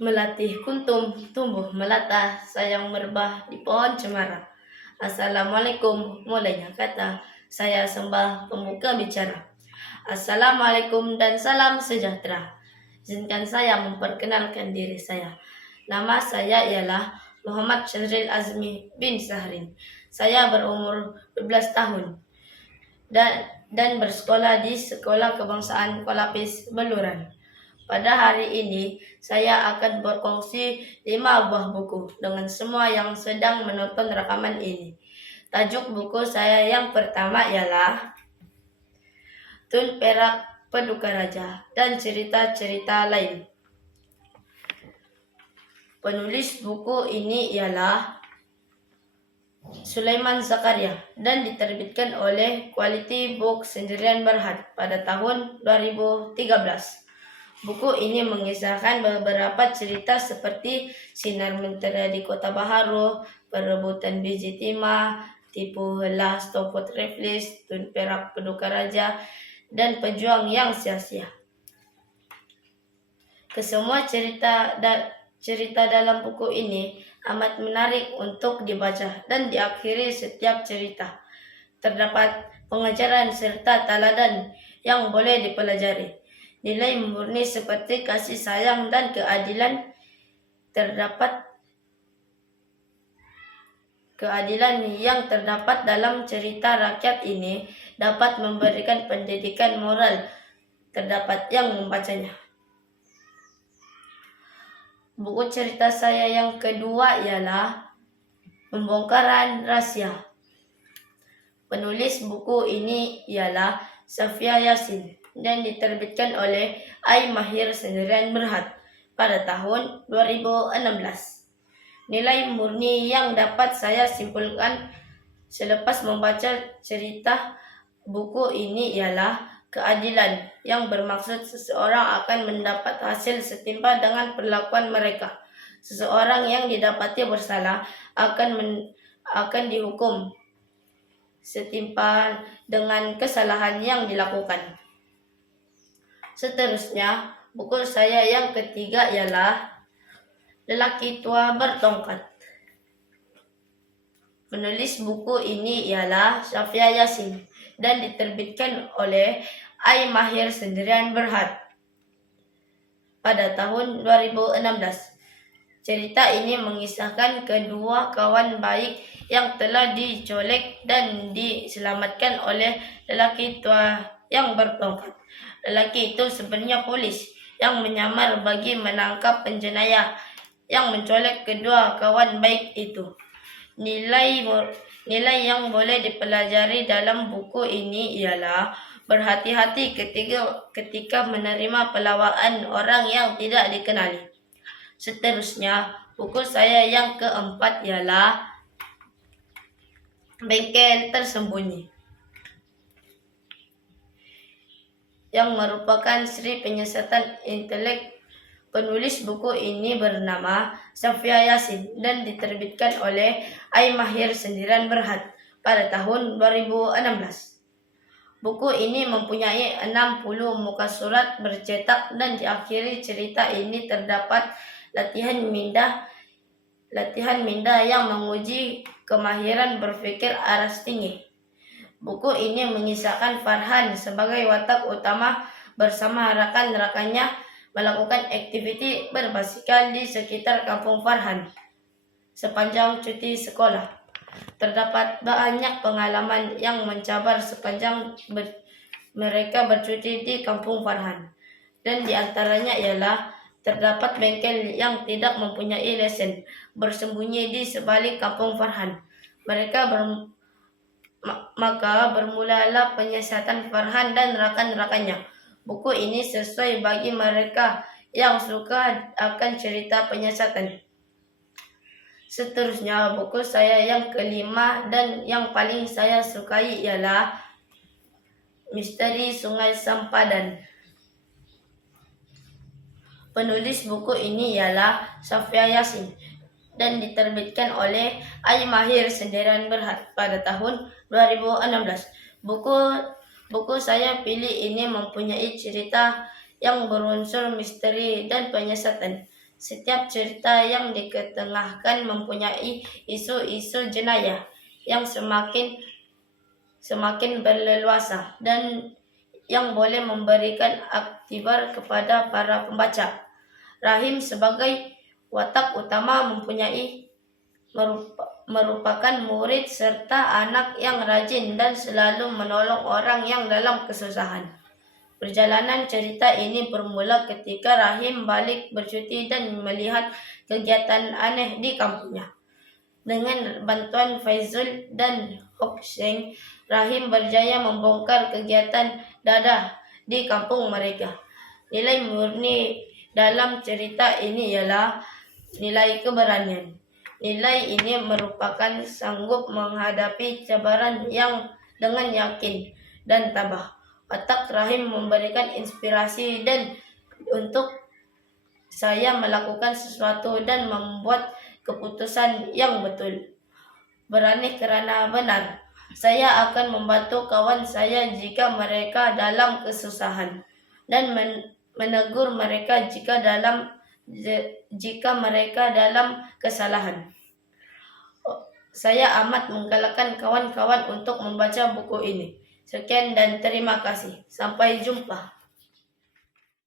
Melatih kuntum tumbuh melata, sayang merebah di pohon cemara. Assalamualaikum, mulainya kata, saya sembah pembuka bicara. Assalamualaikum dan salam sejahtera. Izinkan saya memperkenalkan diri saya. Nama saya ialah Muhammad Syazril Azmi bin Sahrin. Saya berumur 12 tahun dan bersekolah di Sekolah Kebangsaan Kolapis Beluran. Pada hari ini, saya akan berkongsi 5 buah buku dengan semua yang sedang menonton rekaman ini. Tajuk buku saya yang pertama ialah Tun Perak Paduka Raja dan cerita-cerita lain. Penulis buku ini ialah Sulaiman Zakaria dan diterbitkan oleh Quality Book Sendirian Berhad pada tahun 2013. Buku ini mengisahkan beberapa cerita seperti Sinar Mentera di Kota Baharu, Perebutan Biji Timah, Tipu Helah Stopot Reflis, Tun Perak Paduka Raja, dan Pejuang yang Sia-sia. Kesemua cerita dalam buku ini amat menarik untuk dibaca dan diakhiri setiap cerita. Terdapat pengajaran serta teladan yang boleh dipelajari. Nilai murni seperti kasih sayang dan keadilan yang terdapat dalam cerita rakyat ini dapat memberikan pendidikan moral terdapat yang membacanya. Buku cerita saya yang kedua ialah Pembongkaran Rahasia. Penulis buku ini ialah Safia Yasin dan diterbitkan oleh Ai Mahir Sendirian Berhad pada tahun 2016. Nilai murni yang dapat saya simpulkan selepas membaca cerita buku ini ialah keadilan yang bermaksud seseorang akan mendapat hasil setimpal dengan perlakuan mereka. Seseorang yang didapati bersalah akan dihukum setimpal dengan kesalahan yang dilakukan. Seterusnya, buku saya yang ketiga ialah Lelaki Tua Bertongkat. Penulis buku ini ialah Safia Yasin dan diterbitkan oleh Ai Mahir Sendirian Berhad pada tahun 2016. Cerita ini mengisahkan kedua kawan baik yang telah dicolek dan diselamatkan oleh lelaki tua yang bertongkat. Lelaki itu sebenarnya polis yang menyamar bagi menangkap penjenayah yang mencolek kedua kawan baik itu. Nilai yang boleh dipelajari dalam buku ini ialah berhati-hati ketika menerima pelawaan orang yang tidak dikenali. Seterusnya, buku saya yang keempat ialah Bengkel Tersembunyi, yang merupakan Sri Penyiasatan Intelek. Penulis buku ini bernama Safia Yasin dan diterbitkan oleh Ai Mahir Sendirian Berhad pada tahun 2016. Buku ini mempunyai 60 muka surat bercetak dan diakhiri cerita ini terdapat latihan minda yang menguji kemahiran berpikir aras tinggi. Buku ini mengisahkan Farhan sebagai watak utama bersama rakan-rakannya melakukan aktiviti berbasikal di sekitar kampung Farhan sepanjang cuti sekolah. Terdapat banyak pengalaman yang mencabar sepanjang mereka bercuti di kampung Farhan, dan diantaranya ialah terdapat bengkel yang tidak mempunyai lesen bersembunyi di sebalik kampung Farhan. Maka bermulalah penyiasatan Farhan dan rakan-rakannya. Buku ini sesuai bagi mereka yang suka akan cerita penyiasatan. Seterusnya, buku saya yang kelima dan yang paling saya sukai ialah Misteri Sungai Sempadan. Penulis buku ini ialah Safia Yasin dan diterbitkan oleh Ai Mahir Sendirian Berhad pada tahun 2016. Buku saya pilih ini mempunyai cerita yang berunsur misteri dan penyiasatan. Setiap cerita yang diketengahkan mempunyai isu-isu jenayah yang semakin berleluasa dan yang boleh memberikan aktibar kepada para pembaca. Rahim sebagai watak utama merupakan murid serta anak yang rajin dan selalu menolong orang yang dalam kesusahan. Perjalanan cerita ini bermula ketika Rahim balik bercuti dan melihat kegiatan aneh di kampungnya. Dengan bantuan Faizul dan Hokseng, Rahim berjaya membongkar kegiatan dadah di kampung mereka. Nilai murni dalam cerita ini ialah nilai keberanian. Nilai ini merupakan sanggup menghadapi cabaran yang dengan yakin dan tabah. Watak Rahim memberikan inspirasi dan untuk saya melakukan sesuatu dan membuat keputusan yang betul. Berani kerana benar. Saya akan membantu kawan saya jika mereka dalam kesusahan dan menegur mereka jika mereka dalam kesalahan. Saya amat menggalakkan kawan-kawan untuk membaca buku ini. Sekian dan terima kasih. Sampai jumpa.